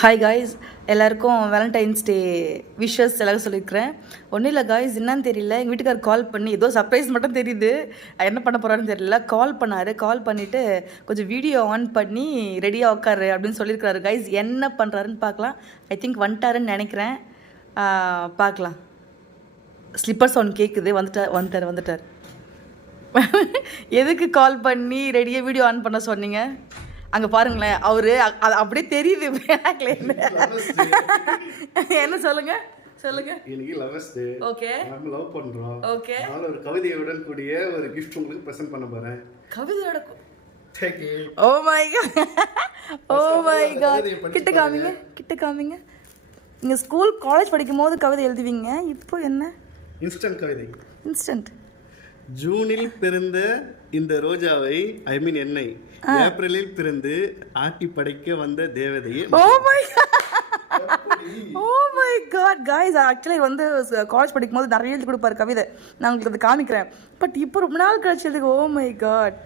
Hi guys, எல்லாருக்கும் Valentine's day wishes எல்லோரும் சொல்லியிருக்கிறேன். ஒன்றும் இல்லை காய்ஸ், என்னன்னு தெரியல, எங்கள் வீட்டுக்கார் கால் பண்ணி ஏதோ சர்ப்ரைஸ் மட்டும் தெரியுது, என்ன பண்ண போகிறாருன்னு தெரியல. கால் பண்ணிவிட்டு கொஞ்சம் வீடியோ ஆன் பண்ணி ரெடியாக உட்காரு அப்படின்னு சொல்லியிருக்கிறாரு காய்ஸ். என்ன பண்ணுறாருன்னு பார்க்கலாம். ஐ திங்க் வந்துட்டாருன்னு நினைக்கிறேன். பார்க்கலாம். ஸ்லிப்பர் சவுண்ட் கேட்குது. வந்துட்டார். எதுக்கு கால் பண்ணி ரெடியாக வீடியோ ஆன் பண்ண சொன்னீங்க? அங்கே பாருங்களேன், அவரு அது அப்படியே தெரியுது. என்ன சொல்லுங்க இன்னைக்கு லவர்ஸ் டே. ஓகே, நாம லவ் பண்றோம். ஓகே, நான் ஒரு கவிதையுடன் கூடிய ஒரு gift உங்களுக்கு பிரசன்ட் பண்ண போறேன். கவிதையோட take it. Oh my God கிட்ட காமிங்க. நீங்க ஸ்கூல் காலேஜ் படிக்கும்போது கவிதை எழுதுவீங்க, இப்போ என்ன இன்ஸ்டன்ட் கவிதை? இன்ஸ்டன்ட். ஜூனில் பிறந்த இந்த ரோஜாவை, ஐ மீன் என்னை, ஏப்ரலில் பிறந்து ஆட்டி படைக்க வந்த தேவதையே. Oh my god guys, actually வந்து காலேஜ் படிக்கும்போது நிறைய எழுதி கொடுப்பாரு கவிதை. நான் உங்களுக்கு அதை காமிக்கிறேன். பட் இப்போ ரொம்ப நாள் கழிச்சு எழுதுக்கு. ஓ மை காட்,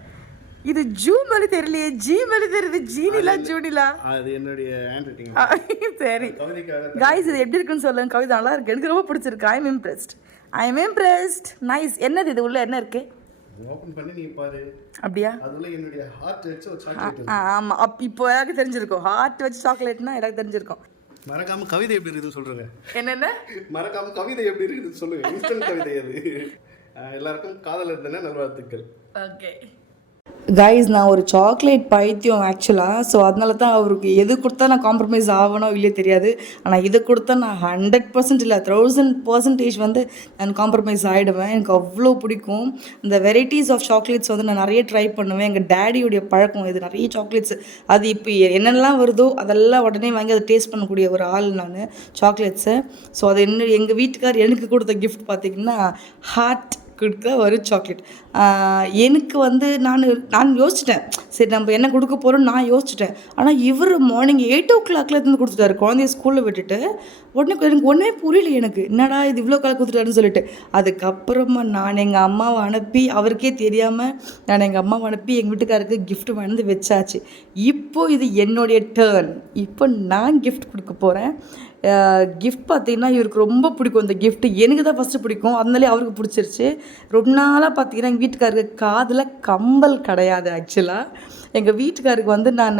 இது ஜூ மேலே தெரியலையே, ஜி மேலே தெரியுது. ஜூனிலா அது என்னுடைய ஹேண்ட்ரைட்டிங். சரி காய்ஸ், இது எப்படி இருக்குன்னு சொல்லுங்க. கவிதை நல்லா இருக்கு, எனக்கு ரொம்ப பிடிச்சிருக்கு. I am impressed. நைஸ். என்னது இது? உள்ள என்ன இருக்கு? ஓபன் பண்ணி நீ பாரு. அப்படியே அதுல என்னுடைய ஹார்ட் வச்சு ஒரு சாக்லேட். ஆமா, இப்போ எனக்கு தெரிஞ்சிருக்கும். ஹார்ட் வச்சு சாக்லேட்னா எனக்கு தெரிஞ்சிருக்கும். மறக்காம கவிதை எப்படி இருக்குதுன்னு சொல்றேங்க. என்னென்ன மறக்காம கவிதை எப்படி இருக்குதுன்னு சொல்லுங்க. இன்ஸ்டன்ட் கவிதை அது. எல்லாருக்கும் காதலர் தின நல்வாழ்த்துக்கள். ஓகே கைஸ், நான் ஒரு சாக்லேட் பைத்தியம் ஆக்சுவலாக. ஸோ அதனால தான் அவருக்கு எது கொடுத்தா நான் காம்ப்ரமைஸ் ஆகணும் இல்லையே தெரியாது. ஆனால் இது கொடுத்தா நான் 100% இல்லை 1000% வந்து நான் காம்ப்ரமைஸ் ஆகிடுவேன். எனக்கு அவ்வளோ பிடிக்கும். இந்த வெரைட்டிஸ் ஆஃப் சாக்லேட்ஸ் வந்து நான் நிறைய ட்ரை பண்ணுவேன். எங்கள் டேடியுடைய பழக்கம் இது. நிறைய சாக்லேட்ஸ் அது இப்போ என்னெல்லாம் வருதோ அதெல்லாம் உடனே வாங்கி அதை டேஸ்ட் பண்ணக்கூடிய ஒரு ஆள் நான், சாக்லேட்ஸை. ஸோ அது எங்கள் வீட்டுக்கார் எனக்கு கொடுத்த கிஃப்ட் பார்த்திங்கன்னா ஹார்ட் கொடுக்க ஒரு சாக்லேட். எனக்கு வந்து நான் யோசிச்சிட்டேன், சரி நம்ம என்ன கொடுக்க போகிறோன்னு நான் யோசிச்சிட்டேன். ஆனால் இவர் மார்னிங் 8 o'clock இருந்து கொடுத்துட்டாரு. குழந்தைய ஸ்கூலில் விட்டுட்டு எனக்கு ஒன்றுமே புரியல. எனக்கு என்னடா இது இவ்வளோ காலம் கொடுத்துட்டாருன்னு சொல்லிட்டு, அதுக்கப்புறமா நான் எங்கள் அம்மாவை அனுப்பி, அவருக்கே தெரியாமல் நான் எங்கள் அம்மாவை அனுப்பி எங்கள் வீட்டுக்காருக்கு கிஃப்ட் வந்து வச்சாச்சு. இப்போது இது என்னுடைய டேர்ன். இப்போ நான் கிஃப்ட் கொடுக்க போகிறேன். கிஃப்ட் பார்த்திங்கன்னா இவருக்கு ரொம்ப பிடிக்கும். இந்த கிஃப்ட் எனக்கு தான் ஃபஸ்ட்டு பிடிக்கும், அதனாலே அவருக்கு பிடிச்சிருச்சு. ரொம்ப நாளாக பார்த்திங்கன்னா எங்கள் வீட்டுக்காருக்கு காதில் கம்பல் கிடையாது. ஆக்சுவலாக எங்கள் வீட்டுக்காருக்கு வந்து நான்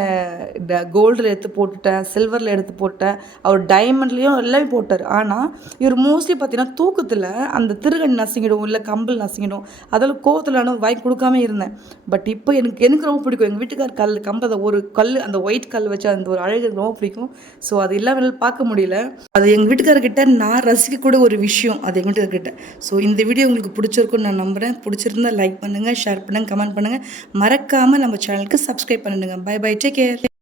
கோல்டில் எடுத்து போட்டுட்டேன், சில்வரில் எடுத்து போட்டேன், அவர் டைமண்ட்லேயும் எல்லாமே போட்டார். ஆனால் இவர் மோஸ்ட்லி பார்த்திங்கன்னா தூக்கத்தில் அந்த திருகண் நசுங்கிடும், இல்லை கம்பல் நசுங்கிடும். அதெல்லாம் கோவத்தில் நான் வாங்கி கொடுக்காம இருந்தேன். பட் இப்போ எனக்கு ரொம்ப பிடிக்கும். எங்கள் வீட்டுக்கார் கம்பல் ஒரு கல், அந்த ஒயிட் கல் வச்சு அந்த ஒரு அழகு ரொம்ப பிடிக்கும். ஸோ அது இல்லாமல் பார்க்க முடியல. அது எங்கள் வீட்டுக்காரர்கிட்ட நான் ரசிக்கக்கூடிய ஒரு விஷயம், அது எங்கள் வீட்டுக்கார்கிட்ட. ஸோ இந்த வீடியோ உங்களுக்கு பிடிச்சிருக்குன்னு நான் நம்புகிறேன். பிடிச்சிருந்தா லைக் பண்ணுங்கள், ஷேர் பண்ணுங்கள், கமெண்ட் பண்ணுங்கள். மறக்காமல் நம்ம சேனலுக்கு சப்ஸ்கிரைப் பண்ணிடுங்க. Bye bye, take care.